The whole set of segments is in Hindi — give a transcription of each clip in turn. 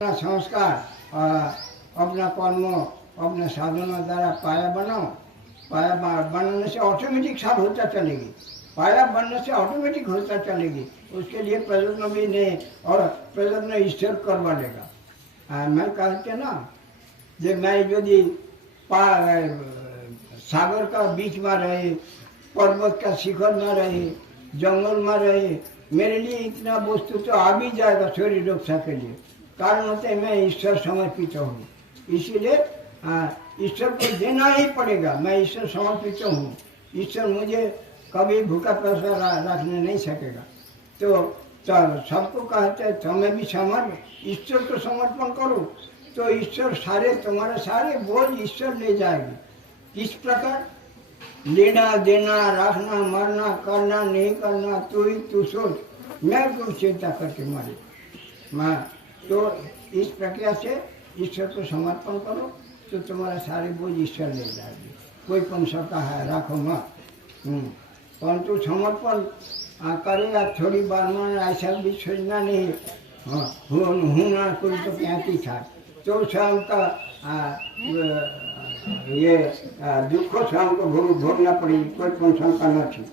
अपना संस्कार अपना कर्म अपना साधना द्वारा पाया बनाओ। पाया बनने से ऑटोमेटिक सब होता चलेगी। पाया बनने से ऑटोमेटिक होता चलेगी। उसके लिए प्रयत्न भी नहीं और प्रयत्न ईश्वर करवा लेगा। मैं कहते ना जे मैं यदि सागर का बीच में रहे, पर्वत का शिखर में रहे, जंगल में रहे, मेरे लिए इतना वस्तु तो आ भी जाएगा शरीर रक्षा के लिए। कारण होते मैं ईश्वर समर्पित हूँ, इसीलिए ईश्वर को देना ही पड़ेगा। मैं ईश्वर समर्पित हूँ, ईश्वर मुझे कभी भूखा प्यासा रखने नहीं सकेगा। तो सबको कहते हैं तुम्हें भी ईश्वर को समर्पण करो तो ईश्वर सारे तुम्हारे सारे बोझ ईश्वर ले जाएगी। किस प्रकार? लेना देना रखना मरना करना नहीं करना तू सोच, मैं क्यों चिंता करके मारे। मैं तो इस प्रक्रिया से ईश्वर को समर्पण करो तो तुम्हारा सारे बोझ ईश्वर ले जाएगी। कोई पण सकता है राखो मत, परंतु समर्पण करेगा थोड़ी बार में ऐसा भी सोचना नहीं। हूँ ना कोई तो प्याती था तो स्वयं का ये दुखों स्वयं को भोगना पड़ेगी। कोई पण शंका नहीं।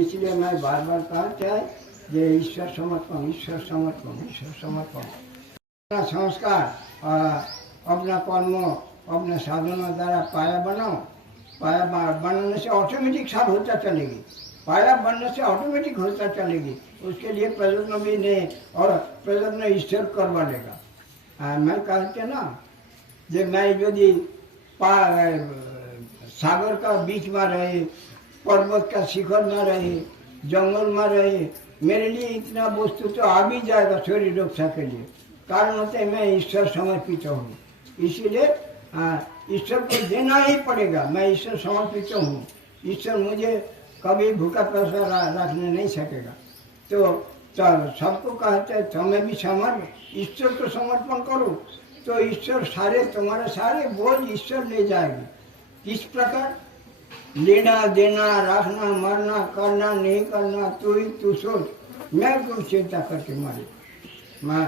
इसलिए मैं बार बार कहता है ये ईश्वर समर्पण ईश्वर समर्पण ईश्वर समर्पण। अपना संस्कार अपना कर्म अपना साधना द्वारा पाया बनाओ। पाया बनने से ऑटोमेटिक सब होता चलेगी। पाया बनने से ऑटोमेटिक होता चलेगी। उसके लिए प्रयत्न भी नहीं और प्रयत्न ईश्वर करवा लेगा। मैं कहते ना जे मैं यदि सागर का बीच में रहे, पर्वत का शिखर में रहे, जंगल में रहे, मेरे लिए इतना वस्तु तो आ भी जाएगा शरीर रक्षा के लिए। कारण होते मैं ईश्वर समर्पित हूँ, इसीलिए ईश्वर को देना ही पड़ेगा। मैं ईश्वर समर्पित हूँ, ईश्वर मुझे कभी भूखा प्यासा रखने नहीं सकेगा। तो सबको कहते हैं तुम्हें भी ईश्वर को समर्पण करो तो ईश्वर सारे तुम्हारे सारे बोझ ईश्वर ले जाएगी। किस प्रकार? लेना देना रखना मरना करना नहीं करना तू सोच, मैं क्यों चिंता करके मारे। मैं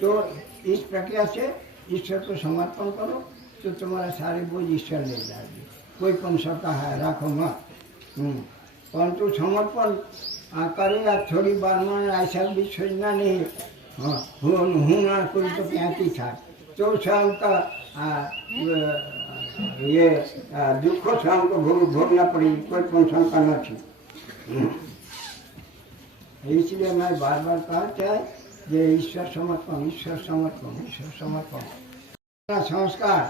तो इस प्रक्रिया से ईश्वर को समर्पण करो तो तुम्हारा सारे बोझ ईश्वर ले जाएगी। कोई पण सकता है राखो मत, परंतु समर्पण करेगा थोड़ी बार में ऐसा भी सोचना नहीं। हूँ ना कोई तो प्याती था तो स्वयं का ये दुखों स्वयं को भोगना पड़ेगी। कोई पण शंका नहीं। इसलिए मैं बार बार कहता है ये ईश्वर समर्पण ईश्वर समर्पण ईश्वर समर्पण। अपना संस्कार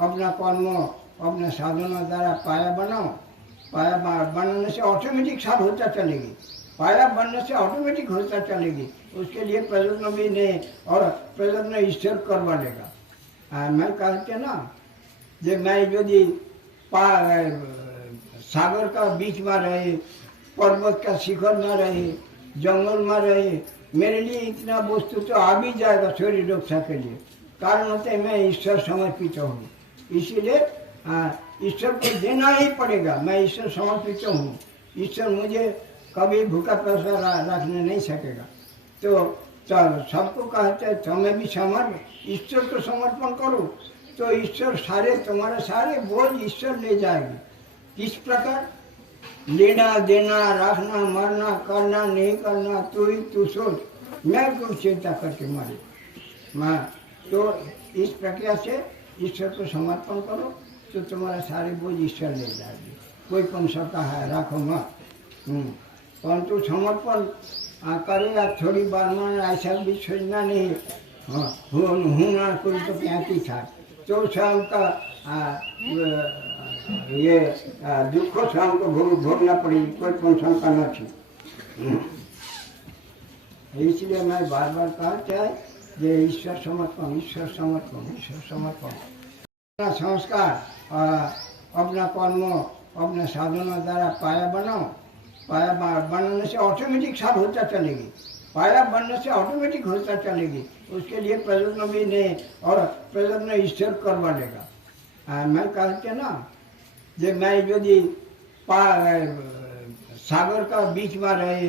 अपना कर्म अपना साधना द्वारा पाया बनाओ। पाया बनने से ऑटोमेटिक सब होता चलेगी। पाया बनने से ऑटोमेटिक होता चलेगी। उसके लिए प्रयत्न भी नहीं और प्रयत्न ईश्वर करवा लेगा। मैं कहते ना जे मैं यदि सागर का बीच में रहे, पर्वत का शिखर में रहे, जंगल में रहे, मेरे लिए इतना वस्तु तो आ भी जाएगा शरीर रक्षा के लिए। कारण होते मैं ईश्वर समर्पित हूँ, इसीलिए ईश्वर को देना ही पड़ेगा। मैं ईश्वर समर्पित हूँ, ईश्वर मुझे कभी भूखा प्यासा रखने नहीं सकेगा। तो सबको कहते हैं तुम्हें भी ईश्वर को समर्पण करो तो ईश्वर सारे तुम्हारे सारे बोझ ईश्वर ले जाएगी। किस प्रकार? लेना देना रखना मरना करना नहीं करना तू सोच, मैं क्यों चिंता करके मारे। मैं तो इस प्रक्रिया से ईश्वर को समर्पण करो तो तुम्हारा सारे बोझ ईश्वर ले जाएगी। कोई पण सकता है राखो मत, परंतु समर्पण करेगा थोड़ी बार में ऐसा भी सोचना नहीं। हूँ ना कोई तो प्याती था तो स्वयं का ये दुखों स्वयं को भोगना पड़ेगी। कोई पण शंका नहीं। इसलिए मैं बार बार कहता है ये ईश्वर समर्पण ईश्वर समर्पण ईश्वर समर्पण। अपना संस्कार अपना कर्म अपना साधना द्वारा पाया बनाओ। पाया बनने से ऑटोमेटिक सब होता चलेगी। पाया बनने से ऑटोमेटिक होता चलेगी। उसके लिए प्रयत्न भी नहीं और प्रयत्न ईश्वर करवा लेगा। मैं कहते ना जे मैं यदि सागर का बीच में रहे,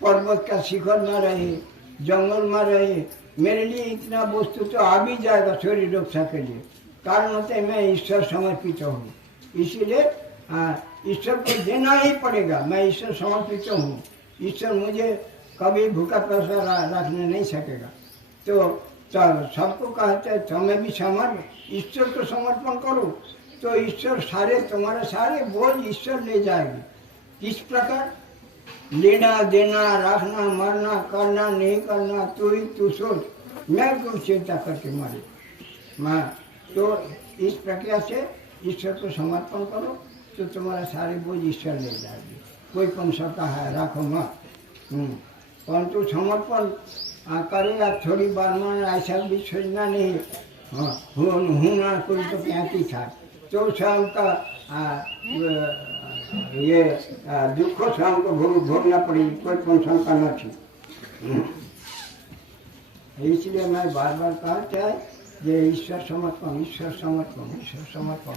पर्वत का शिखर में रहे, जंगल में रहे, मेरे लिए इतना वस्तु तो आ भी जाएगा शरीर रक्षा के लिए। कारण होता है मैं ईश्वर समर्पित हूँ, इसीलिए ईश्वर को देना ही पड़ेगा। मैं ईश्वर समर्पित हूँ, ईश्वर मुझे कभी भूखा प्यासा रखने नहीं सकेगा। तो सबको कहते हैं तुम्हें भी ईश्वर को समर्पण करो, तो ईश्वर सारे तुम्हारे सारे बोझ ईश्वर ले जाएगी। किस प्रकार? लेना देना, रखना, मरना, करना नहीं करना, तू सोच, मैं क्यों चिंता करके मारे। मैं तो इस प्रक्रिया से ईश्वर को समर्पण करो, तो तुम्हारा सारे बोझ ईश्वर ले जाएगी। कोई कम सकता है रखो मत, परंतु समर्पण करेगा थोड़ी बार मन ऐसा भी सोचना नहीं। हाँ हूँ ना कोई तो प्याती था, तो स्वयं का ये दुख स्वयं को भोगना पड़ेगी, कोई कौन शंका न थी। इसलिए मैं बार बार कहता है ये ईश्वर समर्पण, ईश्वर समर्पण, ईश्वर समर्पण।